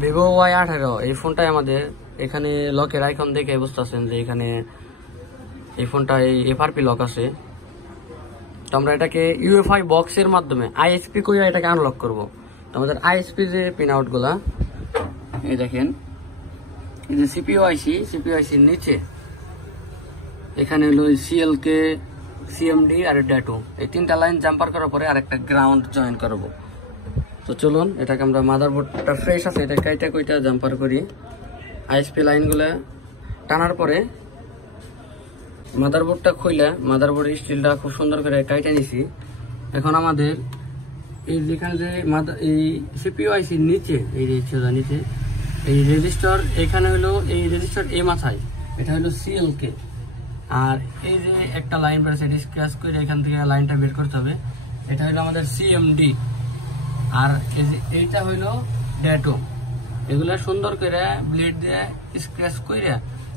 Vivo Y18 এই ফোনটাই আমাদের এখানে লকের আইকন দেখে বুঝতে পারছেন যে এখানে এই ফোনটা এফআরপি লক আছে। তো আমরা এটাকে ইউএফআই বক্সের মাধ্যমে আইএসপি করে এটাকে আনলক করব। তো আমাদের আইএসপি যে পিন আউট গুলা এই দেখেন, এই যে সিপিইউ আইসির নিচে এখানে হলো সিএলকে, সিএমডি আর ডেটো, এই তিনটা লাইন জাম্পার করার পরে আর একটা গ্রাউন্ড জয়েন করবো। তো চলুন এটাকে আমরা মাদারবোর্ডটা ফ্রেশ আছে এটা কইটা জাম্পার করি। আইএসপি লাইনগুলা টানার পরে মাদারবোর্ডটা খুইলা মাদারবোর্ডের স্টিলটা খুব সুন্দর করে কাইটা নিছি। এখন আমাদের এই যেখানে যে এই সিপিইউ আইসির নিচে এই নিচে এই রেজিস্টার, এখানে হলো এই রেজিস্টার এ মাথায় এটা হলো সিএলকে, আর এই যে একটা লাইন বেরোছে এটা স্ক্র্যাচ করে এখান থেকে লাইনটা বের করতে হবে, এটা হলো আমাদের সিএমডি, আর এই যে এইটা হইলো ডেটো। এগুলা সুন্দর করে ব্লেড দিয়ে স্ক্র্যাচ করে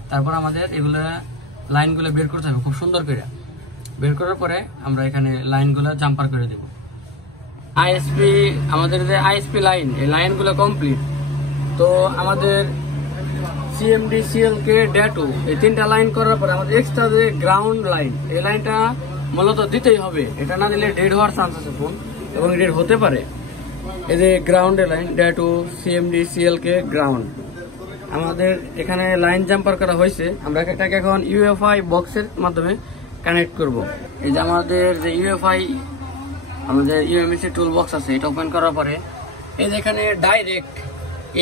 তারপর আমাদের এগুলা লাইনগুলো বের করতে হবে খুব সুন্দর করে। বের করার পরে আমরা এখানে লাইনগুলো জাম্পার করে দেব। আইএসপি আমাদের যে আইএসপি লাইন, এই লাইনগুলো কমপ্লিট। তো আমাদের সিএমডি, সিএলকে, ডেটো এই তিনটা লাইন করার পরে আমাদের এক্সট্রা যে গ্রাউন্ড লাইন, এই লাইনটা মূলত দিতেই হবে। এটা না দিলে ডেড হওয়ার চান্স আছে ফোন, এবং ডেড হতে পারে। এই যে গ্রাউন্ডের লাইন ডেটো, সিএমডি, সিএলকে, গ্রাউন্ড আমাদের এখানে লাইন জাম্পার করা হয়েছে। আমরা এটাকে এখন ইউএফআই বক্সের মাধ্যমে কানেক্ট করব। এই যে আমাদের যে ইউএফআই আমাদের ইউএমসি টুল বক্স আছে, এটা ওপেন করার পরে এই যে এখানে ডাইরেক্ট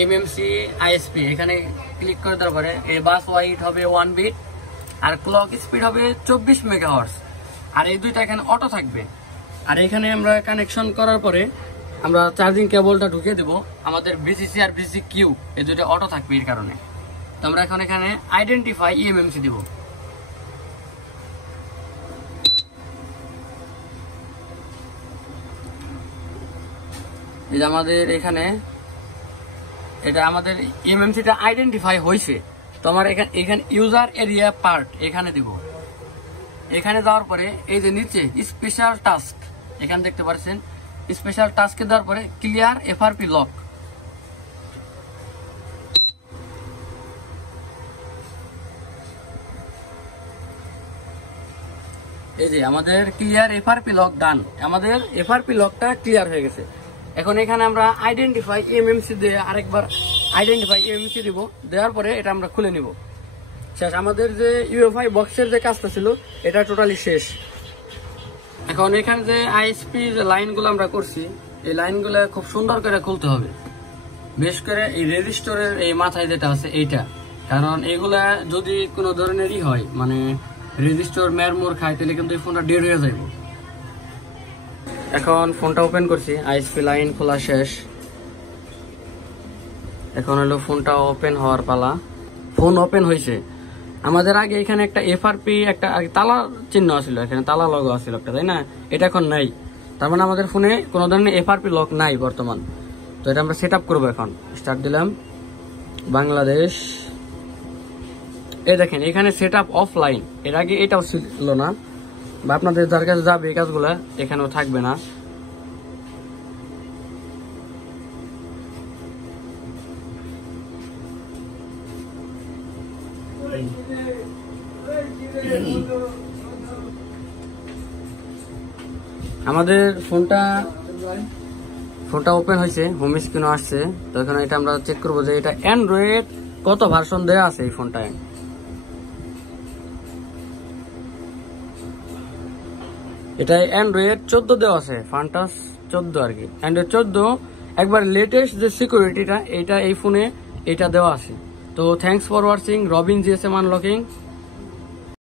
এমএমসি আইএসপি এখানে ক্লিক করে দেওয়ার পরে এই বাস ওয়াইট হবে 1 বিট আর ক্লক স্পিড হবে 24 মেগাহার্টজ, আর এই দুইটা এখানে অটো থাকবে। আর এখানে আমরা কানেকশন করার পরে আমরা চার্জিং কেবলটা ঢুকিয়ে দেব। আমাদের ভিসিসি আর ভিসিসি কিউ এই দুইটা অটো থাকবে এর কারণে। তো আমরা এখন এখানে আইডেন্টিফাই ইএমএমসি দিব। এই যে আমাদের এখানে এটা আমাদের ইএমএমসিটা আইডেন্টিফাই হয়েছে। তো আমার এখানে ইউজার এরিয়া পার্ট এখানে দিব। এখানে যাওয়ার পরে এই যে নিচে স্পেশাল টাস্ক এখানে দেখতে পাচ্ছেন, স্পেশাল টাস্কে দেওয়ার পরে ক্লিয়ার এফআরপি লক। এই যে আমাদের ক্লিয়ার এফআরপি লক ডান, আমাদের এফআরপি লকটা ক্লিয়ার হয়ে গেছে। এখন এখানে আমরা আইডেন্টিফাই ইএমএমসি দিয়ে আরেকবার আইডেন্টিফাই ইএমএমসি দিব, দেওয়ার পরে এটা আমরা খুলে নিব। শেষ, আমাদের যে ইউএফআই বক্সের যে কাজটা ছিল এটা টোটালি শেষ। এখন এখানে যে আইএসপি যে লাইনগুলো আমরা করছি, এই লাইনগুলো খুব সুন্দর করে খুলতে হবে, বেশ করে এই রেজিস্টারের এই মাথায় যেটা আছে এইটা, কারণ এগুলা যদি কোনো ধরনেরই হয় মানে রেজিস্টার মেরমোর খায় তাহলে কিন্তু এই ফোনটা ডেড হয়ে যাবে। এখন ফোনটা ওপেন করছি, আইএসপি লাইন খোলা শেষ। এখন হলো ফোনটা ওপেন হওয়ার পালা। ফোন ওপেন হয়েছে। আমাদের আগে এখানে একটা এফআরপি একটা তালা চিহ্ন আছিল, এখানে তালা লগো আছিল একটা, তাই না? এটা এখন নাই, তার মানে আমাদের ফোনে কোনো ধরনের এফআরপি লক নাই বর্তমান। তো এটা আমরা সেট আপ করবো। এখন স্টার্ট দিলাম, বাংলাদেশ। এই দেখেন এখানে সেট আপ অফলাইন, এর আগে এটাও ছিল না, বা আপনাদের যার কাছে যাবে এই কাজগুলা এখানেও থাকবে না। আমাদের ফোনটা ওপেন হয়েছে, হোম স্ক্রিনও আসছে। তো এখানে এটা আমরা চেক করবো যে এটা অ্যান্ড্রয়েড কত ভার্সন দেওয়া আছে এই ফোনটায়। এটা অ্যান্ড্রয়েড 14 দেওয়া আছে, ফান্টাস 14 আর কি, অ্যান্ড্রয়েড 14 একবার লেটেস্ট যে সিকিউরিটিটা এটা এই ফোনে এটা দেওয়া আছে। তো thanks for watching Robin GSM unlocking.